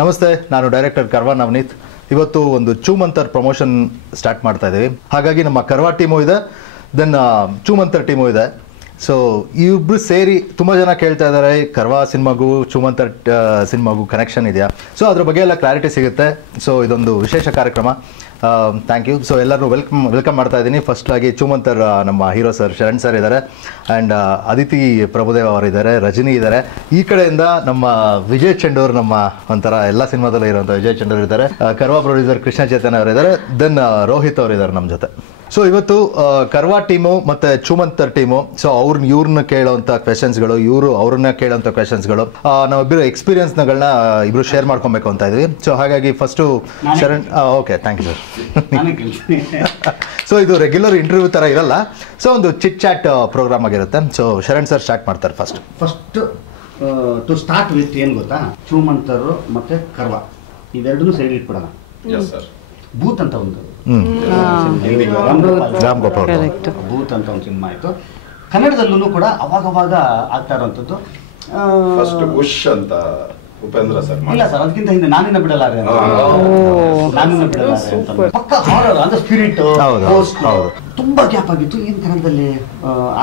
ನಮಸ್ತೆ, ನಾನು ಡೈರೆಕ್ಟರ್ ಕರ್ವಾ ನವನೀತ್. ಇವತ್ತು ಒಂದು ಚೂಮಂತರ್ ಪ್ರಮೋಷನ್ ಸ್ಟಾರ್ಟ್ ಮಾಡ್ತಾ ಇದ್ದೀವಿ. ಹಾಗಾಗಿ ನಮ್ಮ ಕರ್ವಾ ಟೀಮು ಇದೆ, ದೆನ್ ಚೂಮಂತರ್ ಟೀಮು ಇದೆ. ಸೊ ಇಬ್ಬರು ಸೇರಿ ತುಂಬ ಜನ ಕೇಳ್ತಾ ಇದ್ದಾರೆ, ಕರ್ವಾ ಸಿನಿಮಾಗೂ ಚೂಮಂತರ್ ಸಿನಿಮಾಗೂ ಕನೆಕ್ಷನ್ ಇದೆಯಾ? ಸೊ ಅದ್ರ ಬಗ್ಗೆ ಎಲ್ಲ ಕ್ಲಾರಿಟಿ ಸಿಗುತ್ತೆ. ಸೊ ಇದೊಂದು ವಿಶೇಷ ಕಾರ್ಯಕ್ರಮ. Thank you. ಸೊ ಎಲ್ಲರೂ ವೆಲ್ಕಮ್ ಮಾಡ್ತಾ ಇದ್ದೀನಿ. ಫಸ್ಟ್ ಆಗಿ ಚೂಮಂತರ್ ನಮ್ಮ ಹೀರೋ ಸರ್ ಶರಣ್ ಸರ್ ಇದ್ದಾರೆ, ಆ್ಯಂಡ್ ಅದಿತಿ ಪ್ರಭುದೇವ್ ಅವರಿದ್ದಾರೆ, ರಜನಿ ಇದ್ದಾರೆ. ಈ ಕಡೆಯಿಂದ ನಮ್ಮ ವಿಜಯ್ ಚಂಡೂರ್, ನಮ್ಮ ಒಂಥರ ಎಲ್ಲ ಸಿನಿಮಾದಲ್ಲೂ ಇರುವಂಥ ವಿಜಯ್ ಚಂಡೂರ್ ಇದ್ದಾರೆ. ಕರ್ವಾ ಪ್ರೊಡ್ಯೂಸರ್ ಕೃಷ್ಣ ಚೇತನ್ ಅವರಿದ್ದಾರೆ, ದೆನ್ ರೋಹಿತ್ ಅವರಿದ್ದಾರೆ ನಮ್ಮ ಜೊತೆ. ಸೊ ಇವತ್ತು ಕರ್ವಾ ಟೀಮು ಮತ್ತು ಚೂಮಂತರ್ ಟೀಮು, ಸೊ ಇವ್ರನ್ನ ಕೇಳೋವಂಥ ಕ್ವೆಶನ್ಸ್ಗಳು, ಇವರು ಅವ್ರನ್ನ ಕೇಳೋವಂಥ ಕ್ವೆಶನ್ಸ್ಗಳು, ನಾವಿಬ್ಬರು ಎಕ್ಸ್ಪೀರಿಯನ್ಸ್ಗಳನ್ನ ಇಬ್ಬರು ಶೇರ್ ಮಾಡ್ಕೊಬೇಕು ಅಂತ ಇದ್ವಿ. ಸೊ ಹಾಗಾಗಿ first Sharan. Okay, thank you sir. So ಇದು ರೆಗ್ಯುಲರ್ ಇಂಟರ್ವ್ಯೂ ಥರ ಇರಲ್ಲ, ಸೊ ಒಂದು ಚಿಟ್ ಚಾಟ್ ಪ್ರೋಗ್ರಾಮ್ ಆಗಿರುತ್ತೆ. ಸೊ ಶರಣ್ ಸರ್ ಸ್ಟಾರ್ಟ್ ಮಾಡ್ತಾರೆ. ಫಸ್ಟ್ ಟು ಸ್ಟಾರ್ಟ್ ವಿತ್ ಏನು ಗೊತ್ತಾ, ಚೂಮಂತರು ಮತ್ತು ಕರ್ವಾ ಇದೆರಡನ್ನೂ ಸೈಡ್ ಇಟ್ಬಿಡೋಣ. ಬೂತ್ ಅಂತ ಒಂದು ರಾಮ್ ಗೋಪಾಲ್ ಬೂತ್ ಅಂತ ಒಂದು ಸಿನಿಮಾ ಆಯಿತು. ಕನ್ನಡದಲ್ಲೂ ಕೂಡ ಅವಾಗವಾಗ ಆಗ್ತಾ ಇರೋಂಥದ್ದು. ಫಸ್ಟ್ ಉಶ್ ಅಂತ ಉಪೇಂದ್ರ ಸರ್. ಇಲ್ಲ ಸರ್, ಅದಕ್ಕಿಂತ ಹಿಂದೆ ನಾನಿನ್ನ ಬಿಡಲಾರೆ ಪಕ್ಕ ಹಾರರ್ ಅಂದ್ರೆ ಸ್ಪಿರಿಟ್ ತುಂಬಾ ಗ್ಯಾಪ್ ಆಗಿತ್ತು. ಏನ್ ಕನ್ನಡದಲ್ಲಿ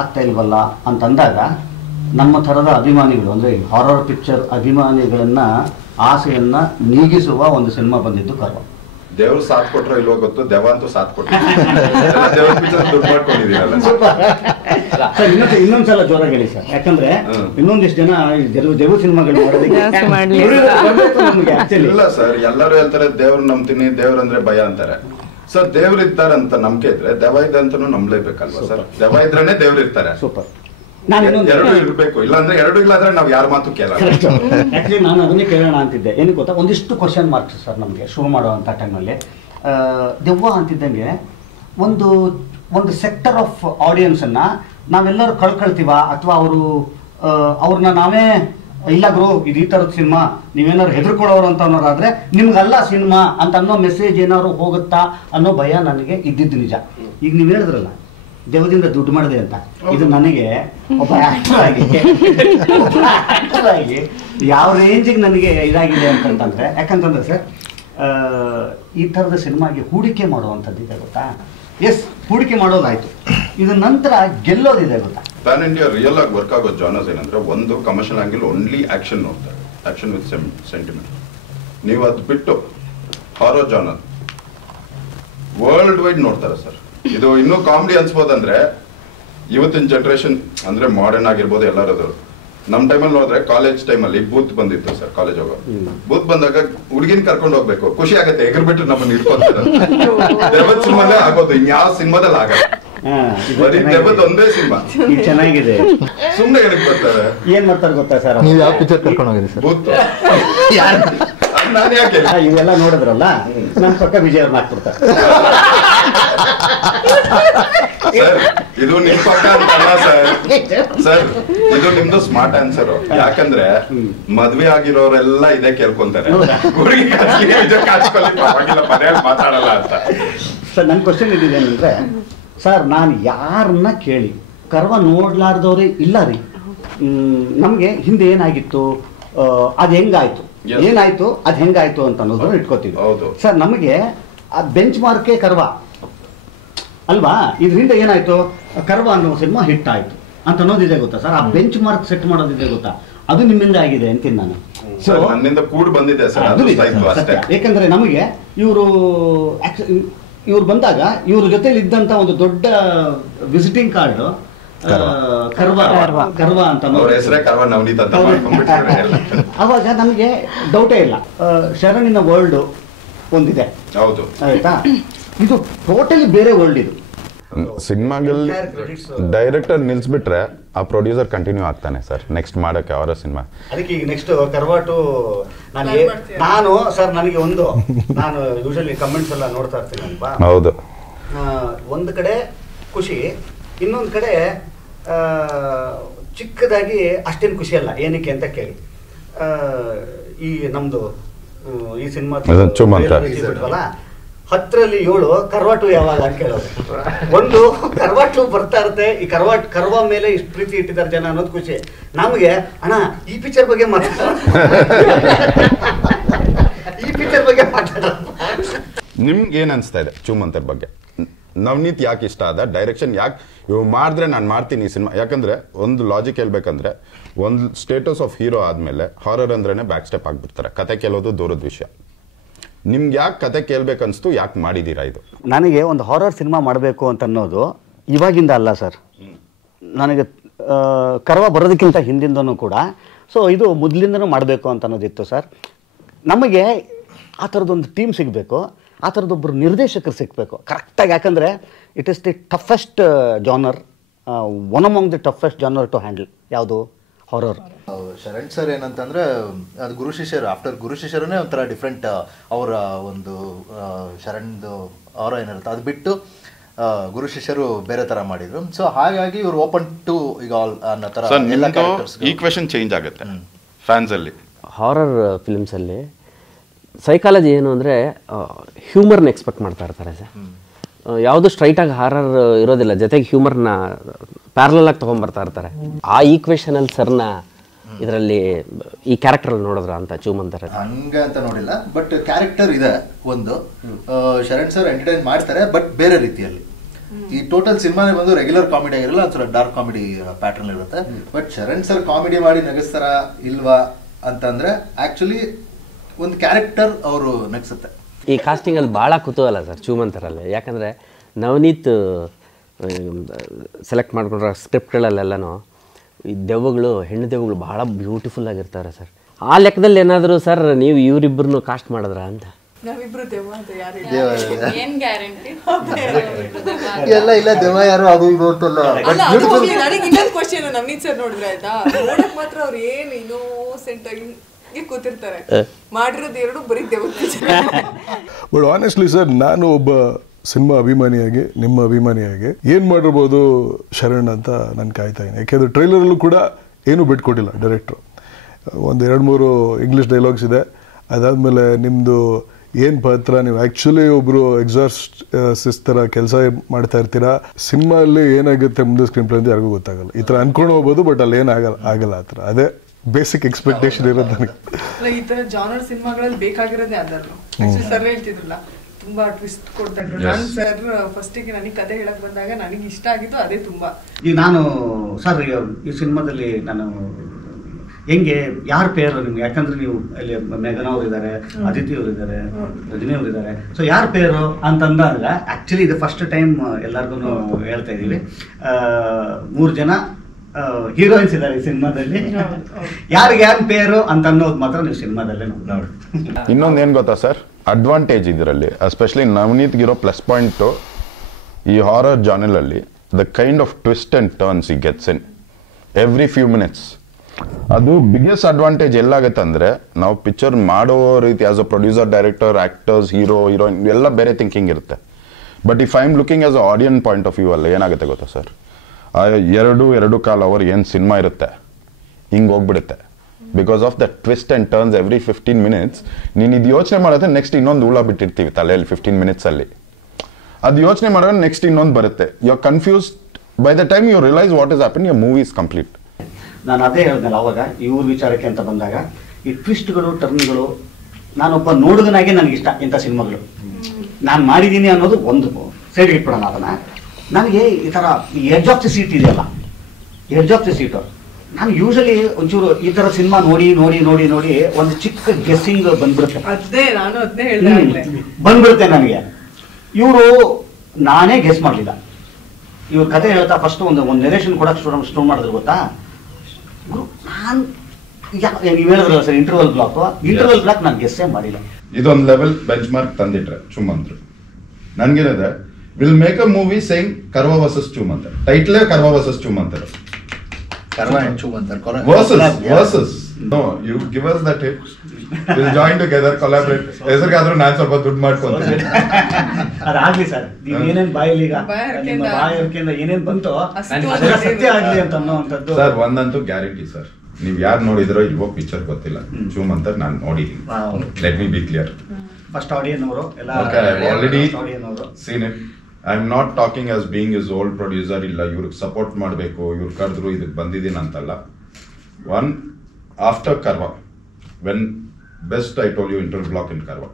ಆಗ್ತಾ ಇಲ್ವಲ್ಲ ಅಂತ ಅಂದಾಗ ನಮ್ಮ ಥರದ ಅಭಿಮಾನಿಗಳು ಅಂದ್ರೆ ಹಾರರ್ ಪಿಕ್ಚರ್ ಅಭಿಮಾನಿಗಳನ್ನ ಆಸೆಯನ್ನ ನೀಗಿಸುವ ಒಂದು ಸಿನಿಮಾ ಬಂದಿದ್ದು ಕರ್ವಾ. ದೇವ್ರು ಸಾಥ್ ಕೊಟ್ರೋ ಇಲ್ವೋ ಗೊತ್ತು, ದೆವ್ವ ಅಂತೂ ಸಾಥ್ ಕೊಟ್ಟರು. ದುಡ್ಡು ಮಾಡ್ಕೊಂಡಿದ್ದೀರಲ್ಲ. ಇನ್ನೊಂದ್ಸಲ ಜೋರಾಗಿ ಹೇಳಿ ಸರ್, ಯಾಕಂದ್ರೆ ಇನ್ನೊಂದಿಷ್ಟು ಜನ ದೇವ್ರ ಸಿನಿಮಾಗಳು ಇಲ್ಲ ಸರ್, ಎಲ್ಲರೂ ಹೇಳ್ತಾರೆ ದೇವ್ರು ನಂಬ್ತೀನಿ, ದೇವ್ರಂದ್ರೆ ಭಯ ಅಂತಾರೆ. ಸರ್ ದೇವ್ರು ಇರ್ತಾರಂತ ನಂಬಿಕೆ ಇದ್ರೆ ದೆವ್ವ ಇದೆ ಅಂತಾನು ನಂಬಲೇಬೇಕಲ್ವಾ ಸರ್? ದೆವ್ವ ಇದ್ರೇನೆ ದೇವ್ರು ಇರ್ತಾರೆ. ಸೂಪರ್. ಎರಡು ಇರ್ಬೇಕು, ಇಲ್ಲಾಂದ್ರೆ ಎರಡು ಇಲ್ಲಾಂದ್ರೆ ನಾವ್ ಯಾರ ಮಾತು ಕೇಳಲ್ಲ. ಆಕ್ಚುಲಿ ನಾನು ಅದನ್ನೇ ಕೇಳೋಣ ಅಂತಿದ್ದೆ. ಏನಕ್ಕೆ ಗೊತ್ತಾ, ಒಂದಿಷ್ಟು ಕ್ವಶನ್ ಮಾರ್ಕ್ಸ್ ಸರ್ ನಮಗೆ ಶುರು ಮಾಡುವಂಥ ಟೈಮಲ್ಲಿ. ದೆವ್ವ ಅಂತಿದ್ದಂಗೆ ಒಂದು ಸೆಕ್ಟರ್ ಆಫ್ ಆಡಿಯನ್ಸನ್ನು ನಾವೆಲ್ಲರೂ ಕಳ್ಕೊಳ್ತೀವ, ಅಥವಾ ಅವ್ರನ್ನ ನಾವೇ ಇಲ್ಲ ಗುರು ಇದು ಈ ಥರದ ಸಿನಿಮಾ, ನೀವೇನಾದ್ರು ಹೆದರ್ಕೊಳ್ಳೋರು ಅಂತ ಅನ್ನೋರಾದ್ರೆ ನಿಮ್ಗಲ್ಲ ಸಿನಿಮಾ ಅಂತ ಅನ್ನೋ ಮೆಸೇಜ್ ಏನಾದ್ರು ಹೋಗುತ್ತಾ ಅನ್ನೋ ಭಯ ನನಗೆ ಇದ್ದಿದ್ದು ನಿಜ. ಈಗ ನೀವು ಹೇಳಿದ್ರಲ್ಲ ದೇವದಿಂದ ದುಡ್ಡು ಮಾಡಿದೆ ಅಂತ, ಇದು ನನಗೆ ಒಬ್ಬ ಆಕ್ಟರ್ ಆಗಿ ಯಾವ ರೇಂಜಿಗೆ ನನಗೆ ಇದಾಗಿದೆ ಅಂತಂತಂದ್ರೆ, ಯಾಕಂತಂದ್ರೆ ಸರ್ ಈ ಥರದ ಸಿನಿಮಾಗೆ ಹೂಡಿಕೆ ಮಾಡುವಂಥದ್ದಿದೆ ಗೊತ್ತಾ. ಎಸ್, ಹೂಡಿಕೆ ಮಾಡೋದಾಯ್ತು, ಇದು ನಂತರ ಗೆಲ್ಲೋದಿದೆ ಗೊತ್ತಾ. ಪ್ಯಾನ್ ಇಂಡಿಯಾ ರಿಯಲ್ ಆಗಿ ವರ್ಕ್ ಆಗೋ ಜಾನರ್ಸ್ ಏನಂದ್ರೆ, ಒಂದು ಕಮರ್ಷಿಯಲ್ ಆಂಗಲ್ ಓನ್ಲಿ ಆಕ್ಷನ್ ನೋಡ್ತಾರೆ, ಆಕ್ಷನ್ ವಿತ್ ಸೆಂಟಿಮೆಂಟ್. ನೀವು ಅದು ಬಿಟ್ಟು ಹಾರೋ ಜಾನರ್ ವರ್ಲ್ಡ್ ವೈಡ್ ನೋಡ್ತಾರೆ ಸರ್. ಇದು ಇನ್ನೂ ಕಾಮಿಡಿ ಅನ್ಸ್ಬೋದಂದ್ರೆ ಇವತ್ತಿನ ಜನರೇಷನ್ ಅಂದ್ರೆ ಮಾಡರ್ನ್ ಆಗಿರ್ಬೋದು ಎಲ್ಲರದು. ನಮ್ ಟೈಮಲ್ಲಿ ನೋಡಿದ್ರೆ ಕಾಲೇಜ್ ಟೈಮಲ್ಲಿ ಬೂತ್ ಬಂದಿತ್ತು ಸರ್. ಕಾಲೇಜ್ ಹೋಗೋ ಬೂತ್ ಬಂದಾಗ ಹುಡುಗಿನ ಕರ್ಕೊಂಡು ಹೋಗ್ಬೇಕು, ಖುಷಿ ಆಗತ್ತೆ, ಎಗರ್ಬಿಟ್ಟು ನಮ್ಮನ್ನ ಹಿಡ್ಕೊತಾರೆ. ದೇವದ ಸಿನಿಮಾನೇ ಆಗೋದು, ಇನ್ಯಾವ ಸಿನಿಮಾದಲ್ಲಿ ಆಗಲ್ಲ. ದೇವದ ಒಂದೇ ಸಿನಿಮಾ ಚೆನ್ನಾಗಿದೆ. ಸುಮ್ನೆ ಏನಕ್ಕೆ ಬರ್ತಾರೆ, ಏನ್ ಮಾಡ್ತಾರೆ ಗೊತ್ತಾ ಸರ್? ನೀವು ಯಾವ ಪಿಕ್ಚರ್ ಕರ್ಕೊಂಡು ಹೋಗಿರಿ ಸರ್? ಬೂತ್ ನಾನು ಯಾಕೆ ಇವೆಲ್ಲ ನೋಡಿದ್ರಲ್ಲ, ನಮ್ ಪಕ್ಕ ವಿಜಯ್ ಅವ್ರನ್ನ ಹಾಕ್ಬಿಡ್ತಾರೆ. ಸರ್ ಇದು ನಿಮ್ ಪಕ್ಕ ಅಂತಲ್ಲ ಸರ್. ಸರ್ ಇದು ನಿಮ್ದು ಸ್ಮಾರ್ಟ್ ಆನ್ಸರ್. ಯಾಕಂದ್ರೆ ಮದ್ವೆ ಆಗಿರೋರೆಲ್ಲ ಇದೇ ಕೇಳ್ಕೊಂತಾರೆ, ಹುಡುಗಿ ಮನೆಯಲ್ಲಿ ಮಾತಾಡಲ್ಲ ಅಂತ. ಸರ್ ನನ್ ಕ್ವಶನ್ ಇದೇನಂದ್ರೆ, ಸರ್ ನಾನು ಯಾರನ್ನ ಕೇಳಿ ಕರ್ವಾ ನೋಡ್ಲಾರ್ದವ್ರೆ ಇಲ್ಲ ರೀ, ನಮ್ಗೆ ಹಿಂದೆ ಏನಾಗಿತ್ತು, ಅದ್ ಹೆಂಗಾಯ್ತು, ಏನಾಯ್ತು ಅದ್ ಹೆಂಗಾಯ್ತು ಅಂತ ಅನ್ನೋದನ್ನ ಇಟ್ಕೋತೀವಿ ಸರ್. ನಮಗೆ ಆ ಬೆಂಚ್ ಮಾರ್ಕೆ ಕರ್ವಾ ಅಲ್ವಾ. ಇದರಿಂದ ಏನಾಯ್ತು, ಕರ್ವಾ ಅನ್ನೋ ಸಿನಿಮಾ ಹಿಟ್ ಆಯ್ತು ಅಂತ ಅನ್ನೋದಿದೆ ಗೊತ್ತಾ ಸರ್. ಆ ಬೆಂಚ್ ಮಾರ್ಕ್ ಸೆಟ್ ಮಾಡೋದಿದೆ ಗೊತ್ತಾ, ಅದು ನಿಮ್ಮಿಂದ ಆಗಿದೆ ಅಂತೀನಿ ನಾನು. ಸೊ ನನ್ನಿಂದ ಕೂಡ ಬಂದಿದೆ ಸರ್. ಯಾಕಂದ್ರೆ ನಮಗೆ ಇವ್ರು ಬಂದಾಗ ಇವ್ರ ಜೊತೆಲಿ ಇದ್ದಂತ ಒಂದು ದೊಡ್ಡ ವಿಸಿಟಿಂಗ್ ಕಾರ್ಡ್ ಕರ್ವಾ ಅಂತ ಅವಾಗ ನಮಗೆ ಡೌಟೇ ಇಲ್ಲ. ಶರಣಿನ ವರ್ಲ್ಡ್ ಒಂದಿದೆ, ಹೌದು ಆಯ್ತಾ. ಇದು ಟೋಟಲಿ ಬೇರೆ ವರ್ಲ್ಡ್. ಇದು ಸಿನಿಮಾಗಳಲ್ಲಿ ಡೈರೆಕ್ಟರ್ ನಿಲ್ಸ್ಬಿಟ್ರೆ ಆ ಪ್ರೊಡ್ಯೂಸರ್ ಕಂಟಿನ್ಯೂ ಆಗ್ತಾನೆ ಸರ್ ನೆಕ್ಸ್ಟ್ ಮಾಡಕ್ಕೆ ಅವರ ಸಿನಿಮಾ. ಅದಕ್ಕೆ ಈಗ ನೆಕ್ಸ್ಟ್ ಕರ್ವಾಟು ನಾನು ಸರ್ ನನಗೆ ನಾನು ಯೂಶಲಿ ಕಮೆಂಟ್ಸ್ ಎಲ್ಲ ನೋಡ್ತಾ ಇರ್ತೀನಿ ಅಲ್ವಾ. ಹೌದು, ಒಂದು ಕಡೆ ಖುಷಿ, ಇನ್ನೊಂದು ಕಡೆ ಚಿಕ್ಕದಾಗಿ ಅಷ್ಟೇನು ಖುಷಿ ಅಲ್ಲ. ಏನಕ್ಕೆ ಅಂತ ಕೇಳಿ, ಈ ನಮ್ದು ಈ ಸಿನಿಮಾ 10ರಲ್ಲಿ 7 ಕರ್ವಾಟು ಯಾವಾಗ ಅಂತ ಕೇಳೋದು. ಒಂದು ಕರ್ವಾಟು ಬರ್ತಾ ಇರುತ್ತೆ, ಈ ಕರ್ವಾ ಮೇಲೆ ಇಷ್ಟು ಪ್ರೀತಿ ಇಟ್ಟಿದ್ದಾರೆ ಜನ ಅನ್ನೋದು ಖುಷಿ. ನಮಗೆ ಅಣ್ಣ ಈ ಪಿಕ್ಚರ್ ಬಗ್ಗೆ ಮಾತಾಡ ನಿಮ್ಗೆ ಏನು ಅನಿಸ್ತಾ ಇದೆ ಚೂಮಂತರ್ ಬಗ್ಗೆ? ನವನೀತ್ ಯಾಕೆ ಇಷ್ಟ ಆದ? ಡೈರೆಕ್ಷನ್ ಯಾಕೆ ಇವು ಮಾಡಿದ್ರೆ ನಾನು ಮಾಡ್ತೀನಿ ಈ ಸಿನಿಮಾ? ಯಾಕಂದರೆ ಒಂದು ಲಾಜಿಕ್ ಹೇಳ್ಬೇಕಂದ್ರೆ, ಒಂದು ಸ್ಟೇಟಸ್ ಆಫ್ ಹೀರೋ ಆದಮೇಲೆ ಹಾರರ್ ಅಂದ್ರೇ ಬ್ಯಾಕ್ ಸ್ಟೆಪ್ ಆಗಿಬಿಡ್ತಾರೆ. ಕತೆ ಕೇಳೋದು ದೂರದ ವಿಷಯ. ನಿಮ್ಗೆ ಯಾಕೆ ಕತೆ ಕೇಳಬೇಕನ್ನಿಸ್ತು? ಯಾಕೆ ಮಾಡಿದ್ದೀರಾ ಇದು? ನನಗೆ ಒಂದು ಹಾರರ್ ಸಿನಿಮಾ ಮಾಡಬೇಕು ಅಂತ ಅನ್ನೋದು ಇವಾಗಿಂದ ಅಲ್ಲ ಸರ್. ನನಗೆ ಕರ್ವ ಬರೋದಕ್ಕಿಂತ ಹಿಂದಿಂದನೂ ಕೂಡ ಸೊ ಇದು ಮೊದಲಿಂದನೂ ಮಾಡಬೇಕು ಅಂತ ಅನ್ನೋದಿತ್ತು ಸರ್. ನಮಗೆ ಆ ಥರದೊಂದು ಟೀಮ್ ಸಿಗಬೇಕು, ಆ ಥರದೊಬ್ಬರು ನಿರ್ದೇಶಕರು ಸಿಗಬೇಕು ಕರೆಕ್ಟಾಗಿ. ಯಾಕಂದರೆ it is the toughest genre, one among the toughest genre to handle. ಯಾವುದು? ಹಾರರ್. ಶರಣ್ ಸರ್ ಏನಂತಂದರೆ ಅದು ಗುರು ಶಿಷ್ಯರು, ಆಫ್ಟರ್ ಗುರು ಶಿಷ್ಯರೇ ಒಂಥರ ಡಿಫ್ರೆಂಟ್ ಅವರ ಒಂದು ಶರಣ್ದು ಅವರ ಏನಿರುತ್ತೆ ಅದು ಬಿಟ್ಟು ಗುರು ಶಿಷ್ಯರು ಬೇರೆ ಥರ ಮಾಡಿದ್ರು. ಸೊ ಹಾಗಾಗಿ ಇವರು ಓಪನ್ ಟು ಈಗ ಆಲ್ ಅನ್ನೋ ಥರ ಎಲ್ಲ ಕ್ಯಾರೆಕ್ಟರ್ಸ್. ಈ ಕ್ವೆಶ್ಚನ್ ಚೇಂಜ್ ಆಗುತ್ತೆ ಫ್ಯಾನ್ಸಲ್ಲಿ. ಹಾರರ್ ಫಿಲ್ಮ್ಸಲ್ಲಿ ಸೈಕಾಲಜಿ ಏನು ಅಂದರೆ ಹ್ಯೂಮರ್ನ ಎಕ್ಸ್ಪೆಕ್ಟ್ ಮಾಡ್ತಾ ಇರ್ತಾರೆ ಸರ್. ಯಾವುದು ಸ್ಟ್ರೈಟಾಗಿ ಹಾರರ್ ಇರೋದಿಲ್ಲ, ಜೊತೆಗೆ ಹ್ಯೂಮರ್ನ ಪ್ಯಾರಲಾಗಿ ತೊಗೊಂಬರ್ತಾ ಇರ್ತಾರೆ. ಆ ಈಕ್ವೇಷನಲ್ಲಿ ಸರ್ನ ಇದರಲ್ಲಿ ಈ ಕ್ಯಾರೆಕ್ಟರಲ್ಲಿ ನೋಡಿದ್ರ ಅಂತ ಚೂಮಂತರ? ಹಂಗೆ ಅಂತ ನೋಡಿಲ್ಲ, ಬಟ್ ಕ್ಯಾರೆಕ್ಟರ್ ಇದೆ ಒಂದು. ಶರಣ್ ಸರ್ ಎಂಟರ್ಟೈನ್ ಮಾಡ್ತಾರೆ ಬಟ್ ಬೇರೆ ರೀತಿಯಲ್ಲಿ. ಈ ಟೋಟಲ್ ಸಿನಿಮಾನೇ ಬಂದು ರೆಗ್ಯುಲರ್ ಕಾಮಿಡಿ ಆಗಿರಲ್ಲ, ಒಂಥರ ಡಾರ್ಕ್ ಕಾಮಿಡಿ ಪ್ಯಾಟರ್ನ್ ಇರುತ್ತೆ. ಬಟ್ ಶರಣ್ ಸರ್ ಕಾಮಿಡಿ ಮಾಡಿ ನಗಿಸ್ತಾರ ಇಲ್ವಾ ಅಂತಂದ್ರೆ ಆಕ್ಚುಲಿ ಒಂದು ಕ್ಯಾರೆಕ್ಟರ್ ಅವರು ನಗಿಸುತ್ತೆ. ಈ ಕಾಸ್ಟಿಂಗಲ್ಲಿ ಭಾಳ ಕುತೂಹಲ ಸರ್ ಚೂಮಂತರಲ್ಲಿ. ಯಾಕಂದರೆ ನವನೀತ್ ಸೆಲೆಕ್ಟ್ ಮಾಡ್ಕೊಂಡ್ರೆ ಸ್ಕ್ರಿಪ್ಟ್ಗಳಲ್ಲೆಲ್ಲನೂ ಈ ದೆವ್ವಗಳು, ಹೆಣ್ಣು ದೆವ್ವಗಳು ಭಾಳ ಬ್ಯೂಟಿಫುಲ್ ಆಗಿರ್ತಾರೆ ಸರ್. ಆ ಲೆಕ್ಕದಲ್ಲಿ ಏನಾದರೂ ಸರ್ ನೀವು ಇವರಿಬ್ಬರನ್ನು ಕಾಸ್ಟ್ ಮಾಡಿದ್ರ ಅಂತ? ನಾವಿಬ್ರು ದೆವ್ವ ಅಂತ ಯಾರು ಏನ್ ಗ್ಯಾರಂಟಿ? ಎಲ್ಲ ಇಲ್ಲ ದೆವ್ವ ಯಾರು ಅದು ಇದು ಅಂತಲ್ಲ. ನನಗೆ ಇನ್ನೊಂದು ಕ್ವಶನ್, ನವನೀತ್ ಸರ್ ನೋಡಿದ್ರೆ ಆಯ್ತಾ, ನೋಡಕ್ ಮಾತ್ರ ಅವ್ರು ಏನು ಇನ್ನೋಸೆಂಟ್ ಆಗಿ ಕೂತಿರ್ತಾರೆ, ಮಾಡಿರೋದು ಎರಡು ಬರೀ ದೆವ್ವ. ಬಟ್ ಆನೆಸ್ಟ್ಲಿ ಸರ್, ನಾನು ಒಬ್ಬ ಸಿನಿಮಾ ಅಭಿಮಾನಿಯಾಗಿ, ನಿಮ್ಮ ಅಭಿಮಾನಿಯಾಗಿ ಏನು ಮಾಡಿರ್ಬೋದು ಶರಣ್ ಅಂತ ನಾನು ಕಾಯ್ತಾ ಇದ್ದೀನಿ. ಯಾಕೆಂದರೆ ಟ್ರೈಲರಲ್ಲೂ ಕೂಡ ಏನೂ ಬಿಟ್ಕೊಟ್ಟಿಲ್ಲ ಡೈರೆಕ್ಟ್ರು. ಒಂದು 2-3 ಇಂಗ್ಲೀಷ್ ಡೈಲಾಗ್ಸ್ ಇದೆ. ಅದಾದಮೇಲೆ ನಿಮ್ಮದು ಏನು ಪಾತ್ರ, ನೀವು ಆ್ಯಕ್ಚುಲಿ ಒಬ್ಬರು ಎಕ್ಸಾರ್ಸಿಸ್ಟ್ ಥರ ಕೆಲಸ ಮಾಡ್ತಾ ಇರ್ತೀರಾ. ಸಿನಿಮಾಲ್ಲಿ ಏನಾಗುತ್ತೆ ಮುಂದೆ ಸ್ಕ್ರೀನ್ ಪ್ಲೇ ಅಂತ ಯಾರಿಗೂ ಗೊತ್ತಾಗಲ್ಲ. ಈ ಥರ ಅನ್ಕೊಂಡು ಹೋಗ್ಬೋದು, ಬಟ್ ಅಲ್ಲಿ ಆಗಲ್ಲ ಆ ಥರ. ಅದೇ ಬೇಸಿಕ್ ಎಕ್ಸ್ಪೆಕ್ಟೇಷನ್ ಇರೋದು ನನಗೆ. ಈ ಥರ ಜಾನರ್ ಸಿನಿಮಾಗಳಲ್ಲಿ ಬೇಕಾಗಿರೋದೇ ಅದನ್ನು. ಸರ್ ಹೇಳ್ತಿದ್ರಲ್ಲ, ತುಂಬಾ ಟ್ವಿಸ್ಟ್ ಕೊಡ್ತಾ ಇದ್ರು. ನಾನು ಸರ್ ಫಸ್ಟಿಗೆ ನನಗೆ ಕತೆ ಹೇಳಕ್ ಬಂದಾಗ ನನಗೆ ಇಷ್ಟ ಆಗಿದ್ದು ಅದೇ ತುಂಬಾ. ಈಗ ನಾನು ಸರ್ ಈ ಸಿನಿಮಾದಲ್ಲಿ ನಾನು ಹೆಂಗೆ ಯಾರ ಪೇರು ನಿಮ್ಗೆ, ಯಾಕಂದ್ರೆ ನೀವು ಇಲ್ಲಿ ಮೇಘನಾ ಅವರು ಇದ್ದಾರೆ, ಅದಿತಿ ಅವರು ಇದ್ದಾರೆ, ರಜನಿ ಅವರು ಇದ್ದಾರೆ. ಸೊ ಯಾರ ಪೇರು ಅಂತಂದಾಗ ಆಕ್ಚುಲಿ ಇದು ಫಸ್ಟ್ ಟೈಮ್ ಎಲ್ಲರಿಗೂ ಹೇಳ್ತಾ ಇದ್ದೀವಿ. 3 ಜನ ಹೀರೋಯಿನ್ಸ್ ಇದ್ದಾರೆ ಈ ಸಿನಿಮಾದಲ್ಲಿ. ಯಾರಿಗೆ ಯಾರ ಪೇರು ಅಂತ ಅನ್ನೋದು ಮಾತ್ರ ನೀವು ಸಿನಿಮಾದಲ್ಲೇ ನೋಡಿ. ಇನ್ನೊಂದು ಏನು ಗೊತ್ತಾ ಸರ್, ಅಡ್ವಾಂಟೇಜ್ ಇದರಲ್ಲಿ ಎಸ್ಪೆಷಲಿ ನವನೀತ್ಗಿರೋ ಪ್ಲಸ್ ಪಾಯಿಂಟು ಈ ಹಾರರ್ ಜಾನರಲ್ಲಿ the kind of twist and turns ಈ gets in every few minutes. ಅದು ಬಿಗ್ಗೆಸ್ಟ್ ಅಡ್ವಾಂಟೇಜ್ ಎಲ್ಲಾಗುತ್ತೆ ಅಂದರೆ, ನಾವು ಪಿಕ್ಚರ್ ಮಾಡೋ ರೀತಿ as a producer, director, actors, heroine ಎಲ್ಲ ಬೇರೆ ಥಿಂಕಿಂಗ್ ಇರುತ್ತೆ. But if I am looking as a audience point of view ಅಲ್ಲ ಏನಾಗುತ್ತೆ ಗೊತ್ತಾ ಸರ್, 2.25 ಅವರ್ ಏನು ಸಿನಿಮಾ ಇರುತ್ತೆ ಹಿಂಗೆ ಹೋಗ್ಬಿಡುತ್ತೆ. Because of the twist and turns every 15 minutes. ನೀನು ಇದು ಯೋಚನೆ ಮಾಡಿದ್ರೆ ನೆಕ್ಸ್ಟ್ ಇನ್ನೊಂದು ಹುಳ ಬಿಟ್ಟಿರ್ತೀವಿ ತಲೆಯಲ್ಲಿ 15 ಮಿನಿಟ್ಸಲ್ಲಿ. ಅದು ಯೋಚನೆ ಮಾಡಿದ್ರೆ ನೆಕ್ಸ್ಟ್ ಇನ್ನೊಂದು ಬರುತ್ತೆ. You are confused by the time you realise what is happen, your movie is complete. ನಾನು ಅದೇ ಹೇಳಿದ್ನಲ್ಲ ಅವಾಗ, ಇವ್ರ ವಿಚಾರಕ್ಕೆ ಅಂತ ಬಂದಾಗ ಈ ಟ್ವಿಸ್ಟ್ಗಳು, ಟರ್ನ್ಗಳು, ನಾನೊಬ್ಬ ನೋಡುಗನಾಗೆ ನನಗಿಷ್ಟ ಇಂಥ ಸಿನಿಮಾಗಳು. ನಾನು ಮಾಡಿದ್ದೀನಿ ಅನ್ನೋದು ಒಂದು ಸೈಡ್ಗೆ ಇಟ್ಬಿಡೋಣ ಅದನ್ನು. ನನಗೆ ಈ ಥರ ಎಡ್ಜ್ ಆಫ್ ದಿ ಸೀಟ್ ಇದೆಯಲ್ಲ, ಎಡ್ಜ್ ಆಫ್ ದಿ ಸೀಟು, ನಾನು ಯೂಶಲಿ ಒಂಚೂರು ಈ ಥರ ಸಿನಿಮಾ ನೋಡಿ ನೋಡಿ ನೋಡಿ ನೋಡಿ ಒಂದು ಚಿಕ್ಕ ಗೆಸ್ಸಿಂಗ್ ಬಂದ್ಬಿಡುತ್ತೆ. ನಾನು ಅದನ್ನೇ ಹೇಳಿದೆ, ಬಂದ್ಬಿಡುತ್ತೆ ನನಗೆ. ಇವರು ನಾನೇ ಗೆಸ್ ಮಾಡಲಿಲ್ಲ. ಇವ್ರ ಕತೆ ಹೇಳ್ತಾ ಫಸ್ಟ್ ಒಂದು ನೆರೇಷನ್ ಕೊಡಕ್ಕೆ ಸ್ಟೋರ್ ಮಾಡಿದ್ರು ಗೊತ್ತಾ. ನಾನು ನೀವು ಹೇಳಿದ್ರಲ್ಲ ಸರ್ ಇಂಟರ್ವಲ್ ಬ್ಲಾಕ್ ನಾನು ಗೆಸ್ಸೇ ಮಾಡಿಲ್ಲ. ಇದೊಂದು ಲೆವೆಲ್ ಬೆಂಚ್ ಮಾರ್ಕ್ ತಂದಿಟ್ರೆ ಚುಮಂತ್ರು. ನನ್ಗೇನಿದೆ, will make a movie saying Karva versus Choomantar. ಟೈಟ್ಲೇ Karva versus Choomantar. Versus no, you give us that hit, will join together, collaborate. ಹೆಸರಿಗಾದ್ರೂ ನಾನು ಸ್ವಲ್ಪ ದುಡ್ಡು ಮಾಡ್ಕೊಂತೀನಿ. ಅದಾಗ್ಲಿ ಸರ್, ನೀವು ಏನೇನ್ ಬಾಯಲ್ಲಿ ಈಗ ಬಾಯರ್ಕೆಯಿಂದ ಏನೇನ್ ಬಂತು ಸತ್ಯ ಆಗ್ಲಿ ಅಂತ ಅನ್ನೋವಂಥದ್ದು. ಸರ್ ಒಂದಂತೂ ಗ್ಯಾರಂಟಿ ಸರ್, ನೀವ್ ಯಾರು ನೋಡಿದ್ರೋ ಇಲ್ವೋ ಪಿಕ್ಚರ್ ಗೊತ್ತಿಲ್ಲ, ಚುಮಂತರ್ ನಾನು ನೋಡಿದೀನಿ. Let me be clear. First audience ಅವರು ಎಲ್ಲ already seen it. I am not talking as being is old producer. ಇಲ್ಲ ಇವ್ರಿಗೆ ಸಪೋರ್ಟ್ ಮಾಡಬೇಕು, ಇವ್ರು ಕರೆದ್ರು ಇದಕ್ಕೆ ಬಂದಿದ್ದೀನಿ ಅಂತಲ್ಲ. One after Karvva, when best I told you inter block in Karvva,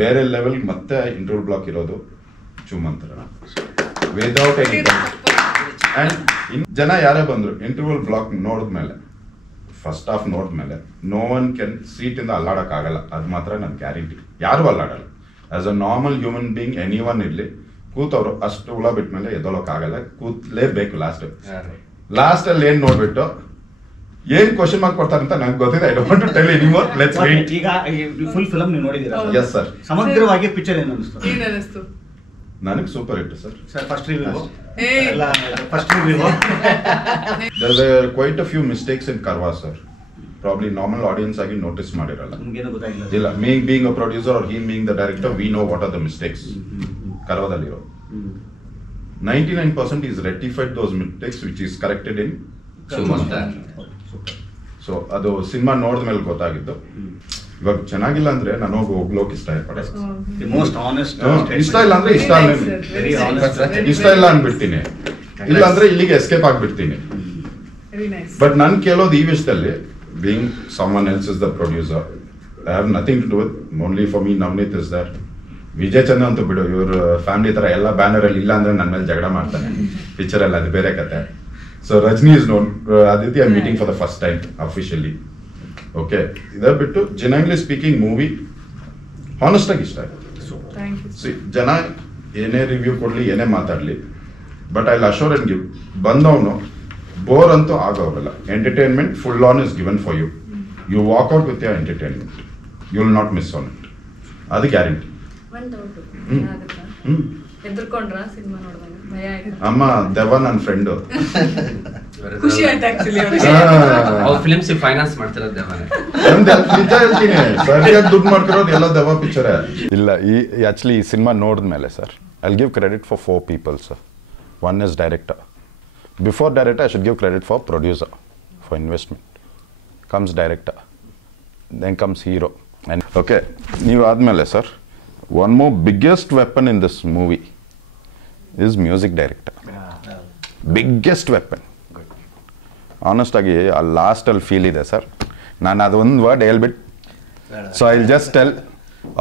ಬೇರೆ ಲೆವೆಲ್ ಮತ್ತೆ ಇಂಟರ್ವಲ್ ಬ್ಲಾಕ್ ಇರೋದು ಚೂಮಂತರ ವಿದೌಟ್ ಎನಿ. ಅಂಡ್ ಜನ ಯಾರೇ ಬಂದ್ರು ಇಂಟರ್ವಲ್ ಬ್ಲಾಕ್ ನೋಡಿದ್ಮೇಲೆ, ಫಸ್ಟ್ ಹಾಫ್ ನೋಡಿದ್ಮೇಲೆ ನೋ ಒನ್ ಕ್ಯಾನ್ ಸೀಟ್ ಇಂದ ಅಲ್ಲಾಡಕ್ ಆಗಲ್ಲ. ಅದು ಮಾತ್ರ ನನ್ ಗ್ಯಾರಂಟಿ. ಯಾರು ಅಲ್ಲಾಡಲ್ಲ. As a normal human being anyone ಇರ್ಲಿ, ಕೂತವ್ರು ಅಷ್ಟು ಹುಳ ಬಿಟ್ಮೇಲೆ ಎದ್ದೋಳಕ್ ಆಗಲ್ಲ, ಕೂತ್ಲೇಬೇಕು. ಲಾಸ್ಟ್ ಅಲ್ಲಿ ಏನ್ ನೋಡ್ಬಿಟ್ಟು ಏನ್ ಕ್ವಶನ್ ಮಾರ್ಕ್ ಕೊಡ್ತಾರೆ ಅಂತ ನಂಗೆ ಗೊತ್ತಿದೆ. I don't want to tell anymore. Let's wait. ಈಗ ಫುಲ್ ಫಿಲಂ ನೀವು ನೋಡಿದ್ದೀರಾ? Yes sir. ಸಮಗ್ರವಾಗಿ ಪಿಕ್ಚರ್ ಏನು ಅನಿಸ್ತು? ಏನ್ ಅನಿಸ್ತು? ನನಗೆ super hit sir. First review. ಏಯ್. First review. There were quite a few mistakes in Karva sir. Probably normal audience ಆಗಿ ನೋಟಿಸ್ ಮಾಡಿರಲ್ಲ. ನಿಮಗೇನು ಗೊತ್ತಾಗಿಲ್ಲ? ಇಲ್ಲ, me being a producer or he being the director, we know what are the mistakes. ಕರ್ವಾದಲ್ಲಿರೋ 99% is rectified those mistakes which is corrected in Chumanta. So ಅದು cinema ನೋಡಿದ್ಮೇಲೆ ಗೊತ್ತಾಗಿದ್ದು. ಇವಾಗ ಚೆನ್ನಾಗಿಲ್ಲ ಅಂದ್ರೆ ನಾನು ಹೋಗ್ಲೋಕ್ ಇಷ್ಟಪಡ. Most honest. ಇಷ್ಟ ಇಲ್ಲ ಅಂದ್ರೆ ಇಷ್ಟ ಇಷ್ಟ ಇಲ್ಲ ಅನ್ಬಿಡ್ತೀನಿ, ಇಲ್ಲ ಅಂದ್ರೆ ಇಲ್ಲಿಗೆ ಎಸ್ಕೇಪ್ ಆಗ್ಬಿಡ್ತೀನಿ. ಬಟ್ ನನ್ ಕೇಳೋದು ಈ ವಿಷಯದಲ್ಲಿ, being someone else is the producer, I have nothing to do with. Only for me Navneet is there. Vijay Chandra ಅಂತೂ ಬಿಡು, ಇವ್ರ ಫ್ಯಾಮಿಲಿ ತರ ಎಲ್ಲ ಬ್ಯಾನರ್ ಅಲ್ಲಿ ಇಲ್ಲ ಅಂದ್ರೆ ನನ್ನ ಮೇಲೆ ಜಗಳ ಮಾಡ್ತಾನೆ ಪಿಕ್ಚರ್ ಅಲ್ಲಿ, ಅದು ಬೇರೆ ಕತೆ. So Rajini is known, Aditya meeting for the first time officially. Okay, ಇದ ಬಿಟ್ಟು ಜೆನ್ಯೂನ್ಲಿ ಸ್ಪೀಕಿಂಗ್ ಮೂವಿ ಹಾನೆಸ್ಟ್ ಆಗಿ ಇಷ್ಟ ಆಯ್ತು. ಜನ ಏನೇ ರಿವ್ಯೂ ಕೊಡ್ಲಿ, ಏನೇ ಮಾತಾಡ್ಲಿ, but I assure and give, ಬಂದವನು ಬೋರ್ ಅಂತೂ ಆಗೋಲ್ಲ. Entertainment full on is given for you. You walk out with your entertainment, you will not miss on it. ಅದು ಗ್ಯಾರಂಟಿ. ಅಮ್ಮ ದೆವ್ವ ನನ್ನ ಫ್ರೆಂಡ್. ಖುಷಿ ಆಯ್ತು ಆಕ್ಚುಲಿ. ಅವ್ರ ಫಿಲ್ಮ್ಸ್ ಫೈನಾನ್ಸ್ ಮಾಡ್ತಿರೋದು ದೆವ್ವನೇ. ನಿಜ ಹೇಳ್ತೀನಿ, ಸರಿಯಾಗಿ ದುಡ್ಡು ಮಾಡ್ತಿರೋದು ಎಲ್ಲ ದೆವ್ವ ಪಿಕ್ಚರ್. ಇಲ್ಲ, ಆಕ್ಚುಲಿ ಈ ಸಿನಿಮಾ ನೋಡಿದ್ಮೇಲೆ sir, I give credit for 4 people sir. One is director. Before director, I should give credit for producer, for investment. Comes director, then comes hero. And okay, ನೀವು ಆದ್ಮೇಲೆ sir, one more biggest weapon in this movie is music director. Biggest weapon. Honest ಆಗಿ ಆ last ಅಲ್ಲಿ feel ಇದೆ sir. ನಾನು ಅದೊಂದು word ಹೇಳ್ಬಿಟ್ಟು, so I will just tell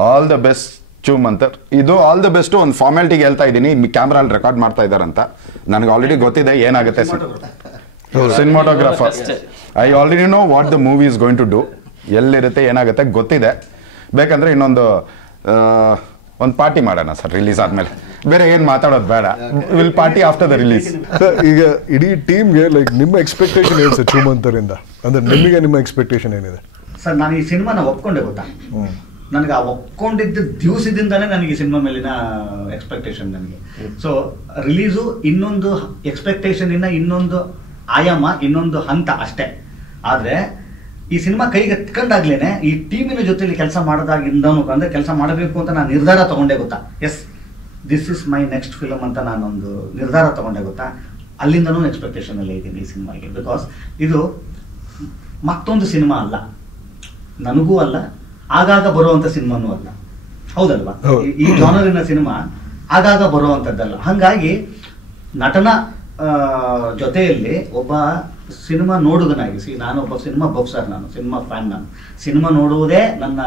all the best Choomantar. ಇದು ಆಲ್ ದ ಬೆಸ್ಟ್ ಒಂದು ಫಾರ್ಮ್ಯಾಲಿಟಿಗೆ ಹೇಳ್ತಾ ಇದ್ದೀನಿ, ಕ್ಯಾಮ್ರಾ ಅಲ್ಲಿ ರೆಕಾರ್ಡ್ ಮಾಡ್ತಾ ಇದ್ದಾರಂತ ನನಗೆ ಆಲ್ರೆಡಿ ಗೊತ್ತಿದೆ ಏನಾಗುತ್ತೆ. Cinematographer, I already know what the movie is going to do, ಎಲ್ಲಿರುತ್ತೆ ಏನಾಗುತ್ತೆ ಗೊತ್ತಿದೆ. ಬೇಕಂದ್ರೆ ಇನ್ನೊಂದು ಒಂದು ಪಾರ್ಟಿ ಮಾಡೋಣ ಸರ್ ರಿಲೀಸ್ ಆದ್ಮೇಲೆ, ಬೇರೆ ಏನು ಮಾತಾಡೋದು ಬೇಡ. Will party after the release. ಈಗ ಇಡೀ ಟೀಮ್ಗೆ ಲೈಕ್ ನಿಮ್ಮ ಎಕ್ಸ್ಪೆಕ್ಟೇಷನ್ ಏನು ಸರ್ ಚೂಮಂತರಿಂದ? ಅಂದ್ರೆ ನಿಮಗೆ ನಿಮ್ಮ ಎಕ್ಸ್ಪೆಕ್ಟೇಷನ್ ಏನಿದೆ ಸರ್? ನಾನು ಈ ಸಿನಿಮಾನ ಒಪ್ಕೊಂಡೆ ಗೊತ್ತಾ. ನನಗೆ ಆ ಒಪ್ಕೊಂಡಿದ್ದ ದಿವಸದಿಂದಲೇ ನನಗೆ ಈ ಸಿನಿಮಾ ಮೇಲಿನ ಎಕ್ಸ್ಪೆಕ್ಟೇಷನ್ ನನಗೆ. ಸೊ ರಿಲೀಸು ಇನ್ನೊಂದು ಎಕ್ಸ್ಪೆಕ್ಟೇಷನ್ ಇನ್ನ ಇನ್ನೊಂದು ಆಯಾಮ, ಇನ್ನೊಂದು ಹಂತ ಅಷ್ಟೇ. ಆದರೆ ಈ ಸಿನಿಮಾ ಕೈಗೆ ಎತ್ಕೊಂಡಾಗ್ಲೇನೆ ಈ ಟೀಮಿನ ಜೊತೆಲಿ ಕೆಲಸ ಮಾಡೋದಾಗಿಂದನು ಅಂದರೆ ಕೆಲಸ ಮಾಡಬೇಕು ಅಂತ ನಾನು ನಿರ್ಧಾರ ತಗೊಂಡೆ ಗೊತ್ತಾ. Yes, this is my next film ಅಂತ ನಾನೊಂದು ನಿರ್ಧಾರ ತಗೊಂಡೆ ಗೊತ್ತಾ. ಅಲ್ಲಿಂದನೂ ಎಕ್ಸ್ಪೆಕ್ಟೇಷನ್ ಅಲ್ಲೇ ಇದ್ದೀನಿ ಈ ಸಿನಿಮಾಗೆ. ಬಿಕಾಸ್ ಇದು ಮತ್ತೊಂದು ಸಿನಿಮಾ ಅಲ್ಲ, ನನಗೂ ಅಲ್ಲ, ಆಗಾಗ ಬರುವಂಥ ಸಿನಿಮಾನೂ ಅಲ್ಲ. ಹೌದಲ್ವಾ? ಈ ಜಾನರಿನ ಸಿನಿಮಾ ಆಗಾಗ ಬರುವಂಥದ್ದಲ್ಲ. ಹಾಗಾಗಿ ನಟನ ಜೊತೆಯಲ್ಲಿ ಒಬ್ಬ ಸಿನಿಮಾ ನೋಡುಗನಾಗಿ, ನಾನೊಬ್ಬ ಸಿನಿಮಾ ಬಫ್ ಸರ್, ನಾನು ಸಿನಿಮಾ ಫ್ಯಾನ್. ನಾನು ಸಿನಿಮಾ ನೋಡುವುದೇ ನನ್ನ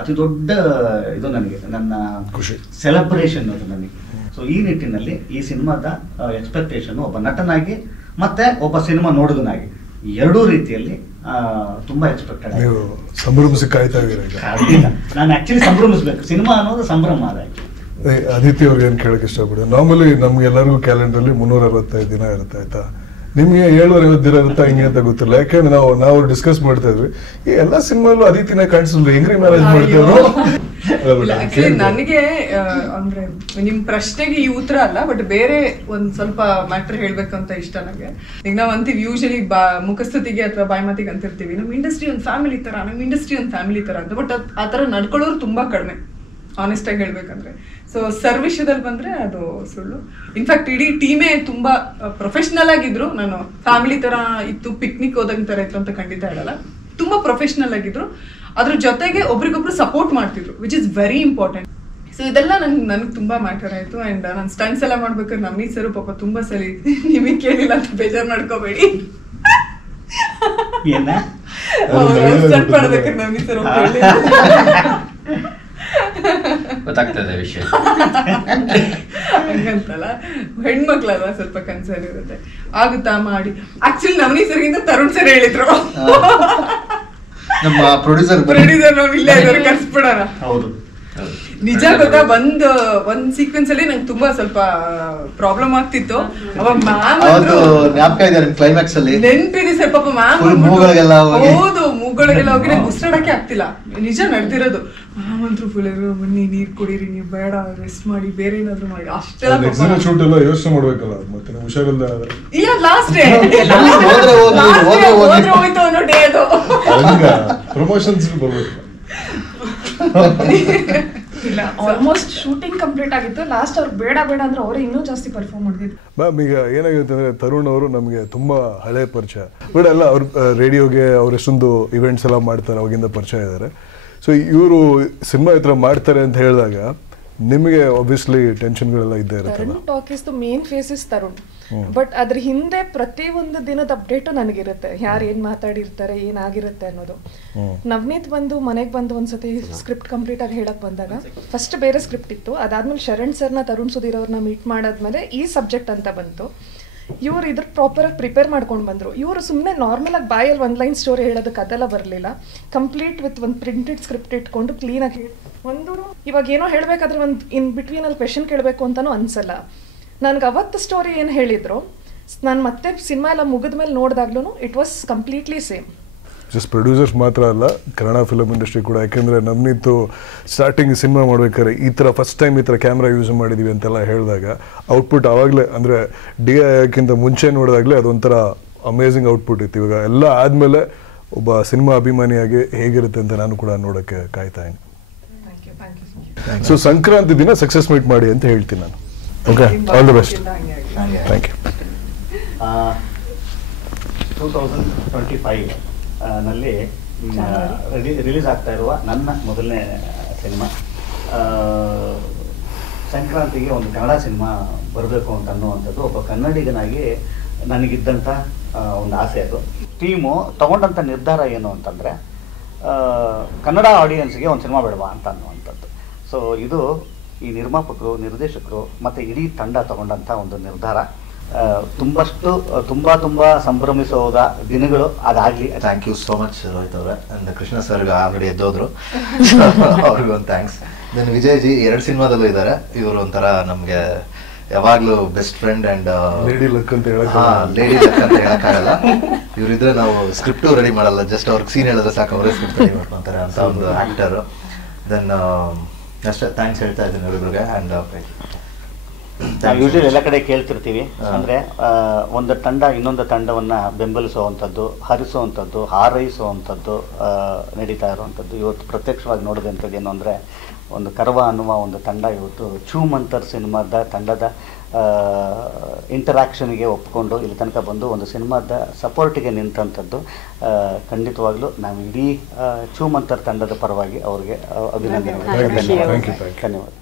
ಅತಿ ದೊಡ್ಡ ಇದು, ನನಗೆ ನನ್ನ ಖುಷಿ, ಸೆಲೆಬ್ರೇಷನ್ ಅದು ನನಗೆ. ಸೊ ಈ ನಿಟ್ಟಿನಲ್ಲಿ ಈ ಸಿನಿಮಾದ ಎಕ್ಸ್ಪೆಕ್ಟೇಷನ್ ಒಬ್ಬ ನಟನಾಗಿ ಮತ್ತೆ ಒಬ್ಬ ಸಿನಿಮಾ ನೋಡುಗನಾಗಿ ಎರಡೂ ರೀತಿಯಲ್ಲಿ ತುಂಬಾ ಎಕ್ಸ್ಪೆಕ್ಟೆಡ್. ನೀವು ಸಂಭ್ರಮಿಸಿ ಕಾಯ್ತಾ ಇದ್ದೀರಾ? ನಾನು ಆಕ್ಚುಲಿ ಸಂಭ್ರಮಿಸ್ಬೇಕು. ಸಿನಿಮಾ ಅನ್ನೋದು ಸಂಭ್ರಮ. ಆದಿತ್ಯ ಅವ್ರಿಗೆ ಏನು ಕೇಳಕ್ಕೆ ಇಷ್ಟಪಡ? ನಾರ್ಮಲಿ ನಮ್ಗೆಲ್ಲರಿಗೂ ಕ್ಯಾಲೆಂಡರ್ಲಿ 365 ದಿನ ಇರುತ್ತೆ, ಆಯ್ತಾ? ನಿಮ್ಗೆ 750 ದಿನ ಇರುತ್ತಾ ಹಿಂಗೆ ಅಂತ ಗೊತ್ತಿಲ್ಲ. ಯಾಕಂದ್ರೆ ನಾವು ಡಿಸ್ಕಸ್ ಮಾಡ್ತಾ ಇದ್ವಿ, ಈ ಎಲ್ಲ ಸಿನಿಮಾಲು ಅದಿತಿನ ಕಾಣಿಸಿದ್ರು, ಹೆಂಗ್ರಿ ಮ್ಯಾನೇಜ್ ಮಾಡ್ತಿದ್ರು? ನನಗೆ ಅಂದ್ರೆ ನಿಮ್ ಪ್ರಶ್ನೆಗೆ ಈ ಉತ್ತರ ಅಲ್ಲ, ಬಟ್ ಬೇರೆ ಒಂದ್ ಸ್ವಲ್ಪ ಮ್ಯಾಟ್ರ್ ಹೇಳ್ಬೇಕಂತ ಇಷ್ಟ ನನಗೆ. ಈಗ ನಾವ್ ಅಂತೀವಿ ಯೂಶಲಿ ಮುಖಸ್ತುತಿಗೆ ಅಥವಾ ಬಾಯ್ಮತಿಗೆ ಅಂತಿರ್ತೀವಿ, ನಮ್ ಇಂಡಸ್ಟ್ರಿ ಒಂದು ಫ್ಯಾಮಿಲಿ ತರ, ನಮ್ ಇಂಡಸ್ಟ್ರಿ ಒಂದು ಫ್ಯಾಮಿಲಿ ತರ ಅಂತ. ಬಟ್ ಆ ತರ ನಡ್ಕೊಳ್ಳೋರು ತುಂಬಾ ಕಡಿಮೆ, ಆನೆಸ್ಟ್ ಆಗಿ ಹೇಳ್ಬೇಕಂದ್ರೆ. ಸೊ ಸರ್ ವಿಷಯದಲ್ಲಿ ಬಂದ್ರೆ ಅದು ಸುಳ್ಳು. ಇನ್ಫ್ಯಾಕ್ಟ್ ಇಡೀ ಟೀಮೇ ತುಂಬಾ ಪ್ರೊಫೆಷನಲ್ ಆಗಿದ್ರು. ನಾನು ಫ್ಯಾಮಿಲಿ ತರ ಇತ್ತು, ಪಿಕ್ನಿಕ್ ಹೋದಂಗ್ ತರ ಇತ್ತು ಅಂತ ಖಂಡಿತ ಹೇಳಲ್ಲ. ತುಂಬಾ ಪ್ರೊಫೆಷನಲ್ ಆಗಿದ್ರು, ಅದ್ರ ಜೊತೆಗೆ ಒಬ್ರಿಗೊಬ್ರು ಸಪೋರ್ಟ್ ಮಾಡ್ತಿದ್ರು, which is very important. So ಇದೆಲ್ಲ ನನಗೆ ತುಂಬಾ ಮ್ಯಾಟರ್ ಆಯ್ತು. ಅಂಡ್ ನಾನು ಸ್ಟಂಟ್ಸ್ ಎಲ್ಲ ಮಾಡ್ಬೇಕಾದ್ರೆ ನವನೀತ್ ಸರ್ ಪಾಪ ತುಂಬಾ ಸರಿ ನಿಮಗೆ ಕೇಳಿಲ್ಲ ಅಂತ ಬೇಜಾರು ಮಾಡ್ಕೋಬೇಡಿ. ಸ್ಟಂಟ್ ಮಾಡ್ಬೇಕಾದ್ರೆ ನವನೀತ್ ಸರ್ ಗೊತ್ತಾಗ್ತದೆ ವಿಷಯ. ಹಂಗಂತಲ್ಲ, ಹೆಣ್ಮಕ್ಳಲ್ಲ ಸ್ವಲ್ಪ ಕನ್ಸರ್ನ್ ಇರುತ್ತೆ. ಆಗುತ್ತಾ ಮಾಡಿ. ಆಕ್ಚುಲಿ ನವನೀತ್ ಸರ್ಗಿಂತ ತರುಣ್ ಸರ್ ಹೇಳಿದ್ರು, ನಮ್ಮ ಪ್ರೊಡ್ಯೂಸರ್ ನಾವು ಇಲ್ಲೇ ಇದ್ದಾರೆ ಕರ್ಸ್ಬಿಡೋಣ. ಹೌದು ನಿಜ ಗೊತ್ತಾ, ಒಂದ್ ಸೀಕ್ವೆನ್ಸ್ ಅಲ್ಲಿ ನಂಗೆ ತುಂಬಾ ಸ್ವಲ್ಪ ಪ್ರಾಬ್ಲಮ್ ಆಗ್ತಿತ್ತು. ಅವಾಗ ಮ್ಯಾಮ್ ಜ್ಞಾಪಕ ಇದೆ ಕ್ಲೈಮ್ಯಾಕ್ಸ್ ಅಲ್ಲಿ, ನೆನ್ಪಿದೆ ಸರ್. ಪಾಪ ಮ್ಯಾಮ್ ಹೌದು, ಮೂಗಳಿಗೆಲ್ಲ ಹೋಗಿ ನಂಗೆ ಉಸಿರಾಡಕ್ಕೆ ಆಗ್ತಿಲ್ಲ. ನಿಜ ನಡೆದಿರೋದು. ಮ್ಯಾಮ್ ಅಂತೂ ಫುಲ್ ಬನ್ನಿ ನೀರ್ ಕುಡೀರಿ, ನೀವು ಬೇಡ ರೆಸ್ಟ್ ಮಾಡಿ, ಬೇರೆ ಏನಾದ್ರು ಮಾಡಿ. ಅಷ್ಟೆಲ್ಲ ಶೂಟ್ ಎಲ್ಲ ಯೋಚನೆ ಮಾಡ್ಬೇಕಲ್ಲ, ಮತ್ತೆ ಹುಷಾರಿಲ್ಲ. ಇಲ್ಲ ಲಾಸ್ಟ್ ಡೇ ಹೋಯ್ತು ಅನ್ನೋ ಡೇ ಅದು. ಪ್ರಮೋಷನ್ಸ್ ಬರ್ಬೇಕು. ಇಲ್ಲ, ಆಲ್ಮೋಸ್ಟ್ ಶೂಟಿಂಗ್ ಕಂಪ್ಲೀಟ್ ಆಗಿತ್ತು. ಲಾಸ್ಟ್ ಅವ್ರು ಬೇಡ ಬೇಡ ಅಂದ್ರೆ ಅವರೇ ಇನ್ನೂ ಜಾಸ್ತಿ ಪರ್ಫಾರ್ಮ್ ಮಾಡಿದ್ರು. ಮ್ಯಾಮ್ ಈಗ ಏನಾಗುತ್ತೆ ಅಂದರೆ ತರುಣ್ ಅವರು ನಮಗೆ ತುಂಬ ಹಳೆ ಪರಿಚಯ, ಬಟ್ ಅಲ್ಲ ಅವ್ರು ರೇಡಿಯೋಗೆ ಅವ್ರು ಎಷ್ಟೊಂದು ಇವೆಂಟ್ಸ್ ಎಲ್ಲ ಮಾಡ್ತಾರೆ, ಅವಾಗಿಂದ ಪರಿಚಯ ಇದ್ದಾರೆ. ಸೊ ಇವರು ಸಿನಿಮಾ ಈ ಥರ ಮಾಡ್ತಾರೆ ಅಂತ ಹೇಳಿದಾಗ ನಿಮಗೆ ಆಬ್ವಿಯಸ್ಲಿ ಟೆನ್ಷನ್ಗಳೆಲ್ಲ ಇದ್ದೇ ಇರುತ್ತಲ್ಲ. Tarun talk is the main face is Tarun, but ಅದ್ರ ಹಿಂದೆ ಪ್ರತಿ ಒಂದು ದಿನದ ಅಪ್ಡೇಟು ನನಗಿರುತ್ತೆ. ಯಾರು ಏನ್ ಮಾತಾಡಿರ್ತಾರೆ, ಏನಾಗಿರುತ್ತೆ ಅನ್ನೋದು. ನವನೀತ್ ಬಂದು ಮನೆಗೆ ಬಂದು ಒಂದ್ಸತಿ ಸ್ಕ್ರಿಪ್ಟ್ ಕಂಪ್ಲೀಟ್ ಆಗಿ ಹೇಳಕ್ ಬಂದಾಗ ಫಸ್ಟ್ ಬೇರೆ ಸ್ಕ್ರಿಪ್ಟ್ ಇತ್ತು. ಅದಾದ್ಮೇಲೆ ಶರಣ್ ಸರ್ನ ತರುಣ್ ಸುಧೀರ್ ಅವ್ರನ್ನ ಮೀಟ್ ಮಾಡಾದ್ಮೇಲೆ ಈ ಸಬ್ಜೆಕ್ಟ್ ಅಂತ ಬಂತು. ಇವ್ರು ಇದ್ರ ಪ್ರಾಪರ್ ಆಗಿ ಪ್ರಿಪೇರ್ ಮಾಡ್ಕೊಂಡು ಬಂದ್ರು. ಇವರು ಸುಮ್ಮನೆ ನಾರ್ಮಲ್ ಆಗಿ ಬಾಯಲ್ಲಿ ಒಂದ್ ಲೈನ್ ಸ್ಟೋರಿ ಹೇಳೋದಕ್ಕೆ ಅದೆಲ್ಲ ಬರಲಿಲ್ಲ. ಕಂಪ್ಲೀಟ್ ವಿತ್ ಒಂದು ಪ್ರಿಂಟೆಡ್ ಸ್ಕ್ರಿಪ್ಟ್ ಇಟ್ಕೊಂಡು ಕ್ಲೀನಾಗಿ ಒಂದು ಇವಾಗ ಏನೋ ಹೇಳಬೇಕಾದ್ರೆ ಒಂದು ಇನ್ ಬಿಟ್ವೀನ್ ಅಲ್ಲಿ ಕ್ವೆಶನ್ ಕೇಳಬೇಕು ಅಂತಾನೂ ಅನ್ಸಲ್ಲ. ನನ್ಗೆ ಅವತ್ತು ಸ್ಟೋರಿ ಏನು ಹೇಳಿದ್ರು, ನಾನು ಮತ್ತೆ ಸಿನಿಮಾ ಎಲ್ಲ ಮುಗಿದ ಮೇಲೆ ನೋಡಿದಾಗ್ಲೂ it was completely same. Just producers ಮಾತ್ರ ಅಲ್ಲ, ಕನ್ನಡ ಫಿಲಮ್ ಇಂಡಸ್ಟ್ರಿ ಕೂಡ. ಯಾಕೆಂದರೆ ನಮ್ನಿತ್ತು ಸ್ಟಾರ್ಟಿಂಗ್ ಸಿನಿಮಾ ಮಾಡ್ಬೇಕಾದ್ರೆ ಈ ಥರ ಫಸ್ಟ್ ಟೈಮ್ ಈ ಥರ ಕ್ಯಾಮ್ರಾ ಯೂಸ್ ಮಾಡಿದ್ದೀವಿ ಅಂತೆಲ್ಲ ಹೇಳಿದಾಗ ಔಟ್ಪುಟ್ ಆವಾಗಲೇ ಅಂದರೆ DI ಮುಂಚೆ ನೋಡಿದಾಗಲೇ ಅದೊಂಥರ ಅಮೇಝಿಂಗ್ ಔಟ್ಪುಟ್ ಇತ್ತು. ಇವಾಗ ಎಲ್ಲ ಆದಮೇಲೆ ಒಬ್ಬ ಸಿನಿಮಾ ಅಭಿಮಾನಿಯಾಗಿ ಹೇಗಿರುತ್ತೆ ಅಂತ ನಾನು ಕೂಡ ನೋಡೋಕ್ಕೆ ಕಾಯ್ತಾ ಇದ್ದೀನಿ. ಸೊ ಸಂಕ್ರಾಂತಿ ದಿನ ಸಕ್ಸಸ್ ಮೀಟ್ ಮಾಡಿ ಅಂತ ಹೇಳ್ತೀನಿ ನಾನು. Okay, all the best. Thank you. 2025 ನಲ್ಲಿ ರಿಲೀಸ್ ಆಗ್ತಾ ಇರುವ ನನ್ನ ಮೊದಲನೇ ಸಿನಿಮಾ. ಸಂಕ್ರಾಂತಿಗೆ ಒಂದು ಕನ್ನಡ ಸಿನಿಮಾ ಬರಬೇಕು ಅಂತ ಅನ್ನುವಂಥದ್ದು ಒಬ್ಬ ಕನ್ನಡಿಗನಾಗಿ ನನಗಿದ್ದಂಥ ಒಂದು ಆಸೆ. ಅದು ಟೀಮು ತಗೊಂಡಂಥ ನಿರ್ಧಾರ ಏನು ಅಂತಂದರೆ, ಕನ್ನಡ ಆಡಿಯನ್ಸ್ಗೆ ಒಂದು ಸಿನಿಮಾ ಬೇಡವಾ ಅಂತ ಅನ್ನುವಂಥದ್ದು. ಸೊ ಇದು ಈ ನಿರ್ಮಾಪಕರು, ನಿರ್ದೇಶಕರು ಮತ್ತು ಇಡೀ ತಂಡ ತಗೊಂಡಂಥ ಒಂದು ನಿರ್ಧಾರ. ತುಂಬ ಸಂಭ್ರಮಿಸೋದ ದಿನಗಳು ಅದಾಗಲಿ. Thank you so much Rohit ಅವರೇ. ಅಂಡ್ ಕೃಷ್ಣ ಸರ್ಗೆ ಆಲ್ರೆಡಿ ಎದ್ದೋದ್ರು, ಅವ್ರಿಗೂ ಒಂದು ಥ್ಯಾಂಕ್ಸ್. ದೆನ್ ವಿಜಯ್ ಜಿ 2 ಸಿನಿಮಾದಲ್ಲೂ ಇದ್ದಾರೆ. ಇವರು ಒಂಥರ ನಮಗೆ ಯಾವಾಗಲೂ best friend and lady luck ಅಂತ ಹೇಳಕ್ಕಾಗಲ್ಲ. ಇವರಿದ್ರೆ ನಾವು ಸ್ಕ್ರಿಪ್ಟು ರೆಡಿ ಮಾಡಲ್ಲ, ಜಸ್ಟ್ ಅವ್ರಿಗೆ ಸೀನ್ ಹೇಳಿದ್ರೆ ಸಾಕು, ಅವರೇ ಸ್ಕ್ರಿಪ್ಟ್ ರೆಡಿ ಮಾಡ್ಕೊತಾರೆ ಅಂತ ಒಂದು ಆ್ಯಕ್ಟರು. ದೆನ್ ಅಷ್ಟೇ, ಥ್ಯಾಂಕ್ಸ್ ಹೇಳ್ತಾ ಇದ್ದೀನಿ ಇವರಿಬ್ರಿಗೆ. ಆ್ಯಂಡ್ ನಾವು ಯೂಶಲಿ ಎಲ್ಲ ಕಡೆ ಕೇಳ್ತಿರ್ತೀವಿ, ಅಂದರೆ ಒಂದು ತಂಡ ಇನ್ನೊಂದು ತಂಡವನ್ನು ಬೆಂಬಲಿಸುವಂಥದ್ದು, ಹರಿಸುವಂಥದ್ದು, ಹಾರೈಸುವಂಥದ್ದು ನಡೀತಾ ಇರುವಂಥದ್ದು. ಇವತ್ತು ಪ್ರತ್ಯಕ್ಷವಾಗಿ ನೋಡಿದಂಥದ್ದು ಏನು ಅಂದರೆ, ಒಂದು ಕರ್ವ ಅನ್ನುವ ಒಂದು ತಂಡ ಇವತ್ತು ಛೂ ಮಂತರ್ ಸಿನಿಮಾದ ತಂಡದ ಇಂಟರಾಕ್ಷನ್ಗೆ ಒಪ್ಪಿಕೊಂಡು ಇಲ್ಲಿ ತನಕ ಬಂದು ಒಂದು ಸಿನಿಮಾದ ಸಪೋರ್ಟಿಗೆ ನಿಂತಂಥದ್ದು. ಖಂಡಿತವಾಗ್ಲೂ ನಾವು ಇಡೀ ಛೂ ಮಂತರ್ ತಂಡದ ಪರವಾಗಿ ಅವರಿಗೆ ಅಭಿನಂದನೆ. ಧನ್ಯವಾದ.